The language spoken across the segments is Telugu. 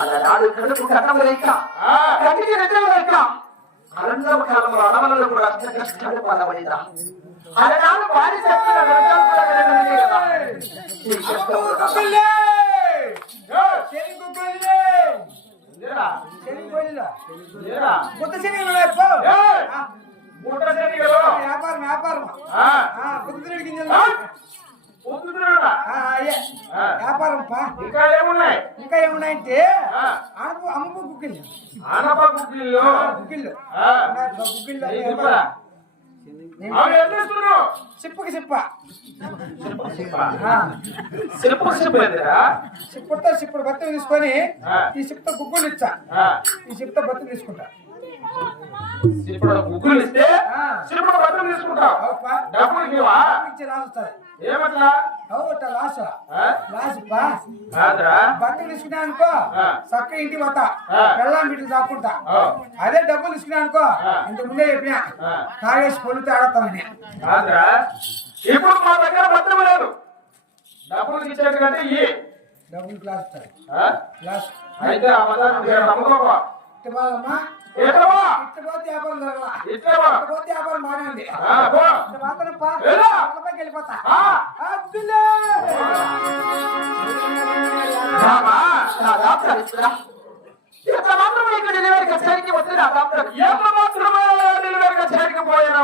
అలనాడు కడుపు కన్నము లేక కంటికి నిద్ర లేక అరణ్య కాలంలో అడవులలో కూడా అష్ట కష్టాలు పాలబడిదా అలనాడు వారి చెప్పిన వ్యాపారం ఇంకా ఏమున్నాయంటే అమ్మ గుగ్గిళ్ళు సిప్పుకి సిప్ప సిప్పుతో సిప్పుడు బతుకు తీసుకొని ఈ సిప్పుతో గుగ్గులు ఇచ్చా ఈ సిప్పుతో బతుకు తీసుకుంటా గుగ్గులు ఇస్తే బతుకు తీసుకుంటావు డబ్బులు ఏమట్లా బట్టలు తీసుకున్నా అనుకో చక్క ఇంటి పోతా పెళ్ళాం బిడ్డలు దాక్కుంటా అదే డబ్బులు తీసుకున్నా అనుకో ఇంత ముందే చెప్పినా తాగేసి పొల్లుతో ఆడతామని ఇప్పుడు మా దగ్గర భద్రం లేదు డబ్బులు ఇచ్చేది కంటే ఈ డబ్బులు క్లాస్ అయితే అమ్ముకోవా వ్యాపారం వ్యాపారం బాగానే ఉంది వెళ్ళిపోతా డెలివరీ కచేరికి వచ్చిన డెలివరీ కచేరికి పోయినా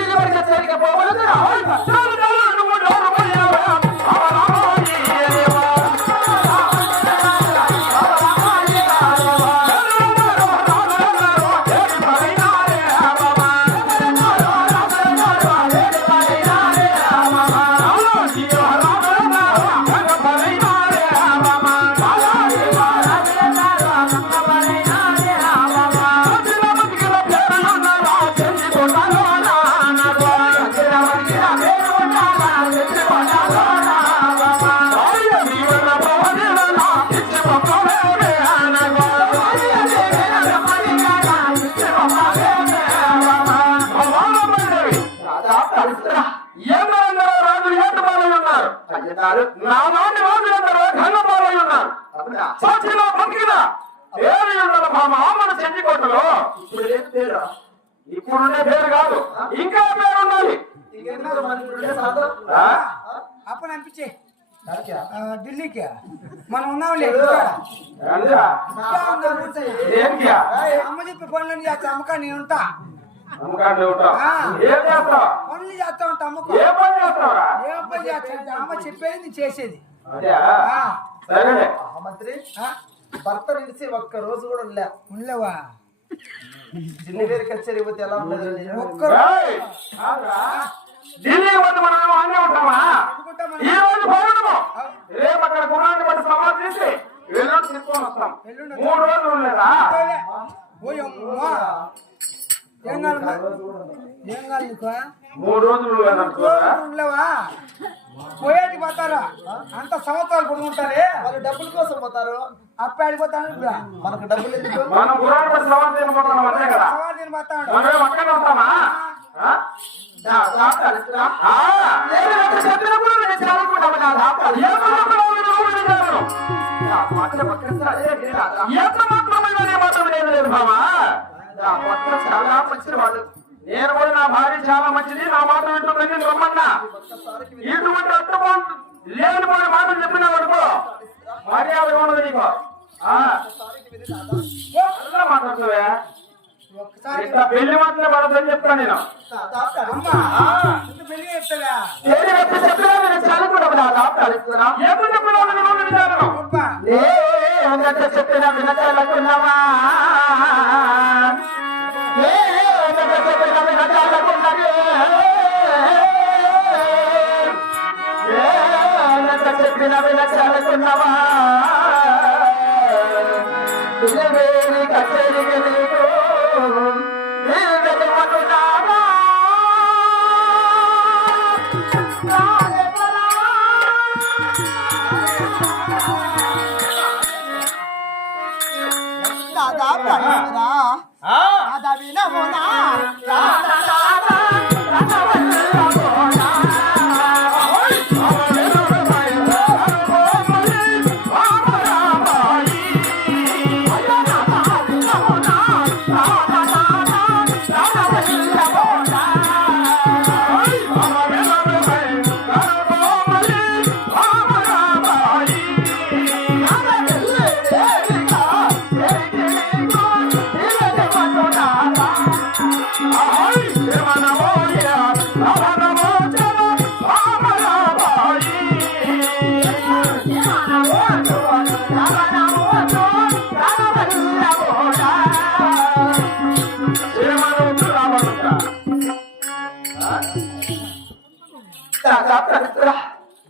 డెలివరీ కచేరికి పోవాలి చెందికోటలో ఇప్పుడుండే పేరు కాదు ఇంకా పేరు ఉన్నది అప్పుడు అనిపించే ఢిల్లీకి మనం ఉన్నాంలే అమ్మ చెప్పి పనులు చేస్తా అమ్మకా నేను ఉంటా పనులు చేస్తా ఉంటా అమ్మకు ఏ పని చేస్తా అమ్మ చెప్పేది చేసేది మంత్రి భర్త నిలిచి ఒక్క రోజు కూడా ఉండలేవా ఢిల్లీ వేరు కచేరీ పోతే ఎలా ఉండదు ఢిల్లీ వద్ద మనం అన్నీ ఉంటామా ఈ రోజు పోవడము రేపు అక్కడ గుర్రాన్ని బట్టి సమాధి చేసి ఎల్లుండి తీసుకొని వస్తాం 3 రోజులు ఉండలేదా ఏం కాదు 3 రోజులు ఉండలేవా పోయేటి పోతారా అంత సంవత్సరాలు పడుకుంటారే వాళ్ళు డబ్బుల కోసం పోతారు. అప్ప ఆడిపోతాను మనకు డబ్బులు ఎందుకు? మనం గుర్రాలు పట్టి సవాల్ చేయకపోతున్నాం అంతే కదా. సవాల్ నేను పోతాడు మనం అక్కడే ఉంటామా? చెప్పినప్పుడు నేను చదువుకుంటాము. ఎంత మాత్రమైనా మాత్రం లేదు బావా. చాలా మంచి వాళ్ళు. నేను కూడా నా భార్య చాలా మంచిది, నా మాట వింటుందని నేను రమ్మన్నా. ఇటువంటి అర్థం లేని మాటలు చెప్పినా అనుకో మర్యాద ఉండదు నీకు. మాట్లాడుతావా? ఇట్లా పెళ్లి మాటలే పడదని చెప్తాను నేను. పెళ్లి చేస్తా చెప్పిన వినచాలకున్నావా చెప్పిన వినచాలకున్నావా వేరి కచేరికి నీకు వెలువనున్నావా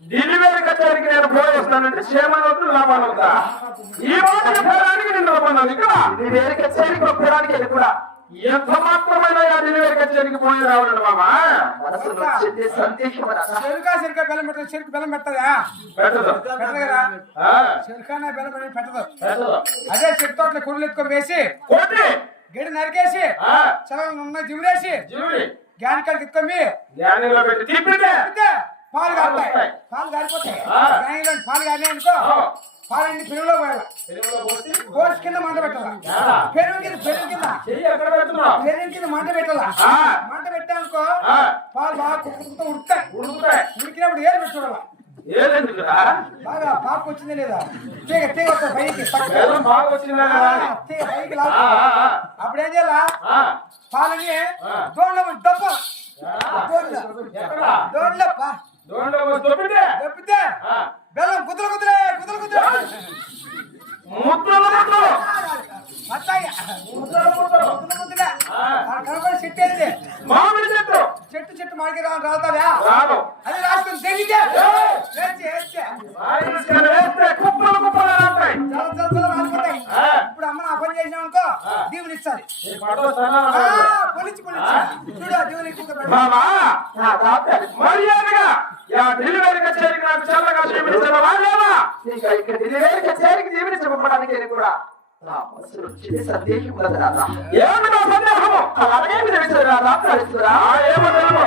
డెలివరీ కచేరికి నేను పోయేస్తానంటే క్షేమనవుతుంది లాభాలు అవుతా. ఈ మాట చెప్పడానికి నిన్ను రమ్మన్నాను. ఇక్కడ డెలివరీ కచేరికి ఒప్పడానికి వెళ్ళి కూడా ఎంత మాత్రమైనా డెలివరీ కచేరికి పోయి రావాలండి మామా. చెరుకా బెల్లం పెట్టదు. చెరుకు బెల్లం పెట్టదా? పెట్టదు కదా. చెరుకానే బెల్లం పెట్టి పెట్టదు. అదే చెట్టు తోటలో కొడులు ఎత్తుకొని వేసి గడి నరికేసి చల్ల జిమిరేసి గ్యాన్ కాడికి ఎత్తుకొని పాలు కారుతాయి. పాలు కారిపోతాయి. పాలు కారినాయి అనుకో పాలన్నీ పెరుగులో పోయాలి. పోసి కింద మంట పెట్టాలా? పెరుగు కింద మంట పెట్టాలా? మంట పెట్టానుకో పాలు బాగా కుక్కుతో ఉడుకుతాయి. ఉడికినప్పుడు ఏది పెట్టుకోవాలా? బాగా పాకు వచ్చిందా లేదా? తీగ పైకి పైకి లాగు. అప్పుడు ఏం చేయాలా? పాలని దోడ్లో దొప్పితే బెల్లం కుదురు మామిడి చెట్టు మాడికి రావుతావా? అది రాసుకొని తెగితే ఇప్పుడు అమ్మ ఆ పని చేసినావు అనుకో దీవుని ఇస్తాది. చూడు దీవుని డెలివరీ కచేరికి నాకు చల్లగా జీవించవా లేదా? ఇక్కడ డెలివరీ కచేరికి జీవించబడడానికి కూడా సందేహం ఉన్నది రాదా? ఏమిటో సందేహము? అలాగేమి తెలుసు రాత్రా? ఏమో తెలుగు.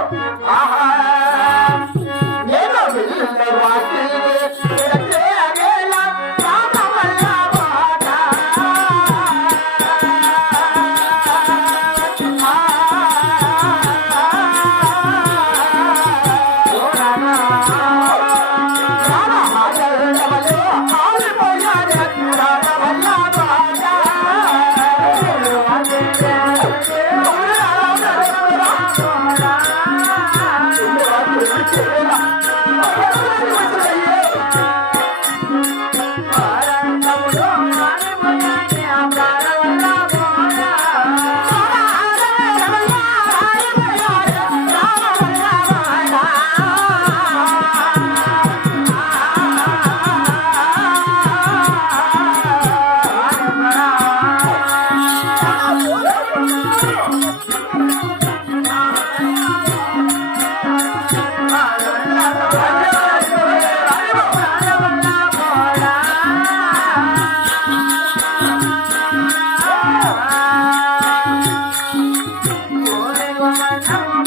ప్రాణం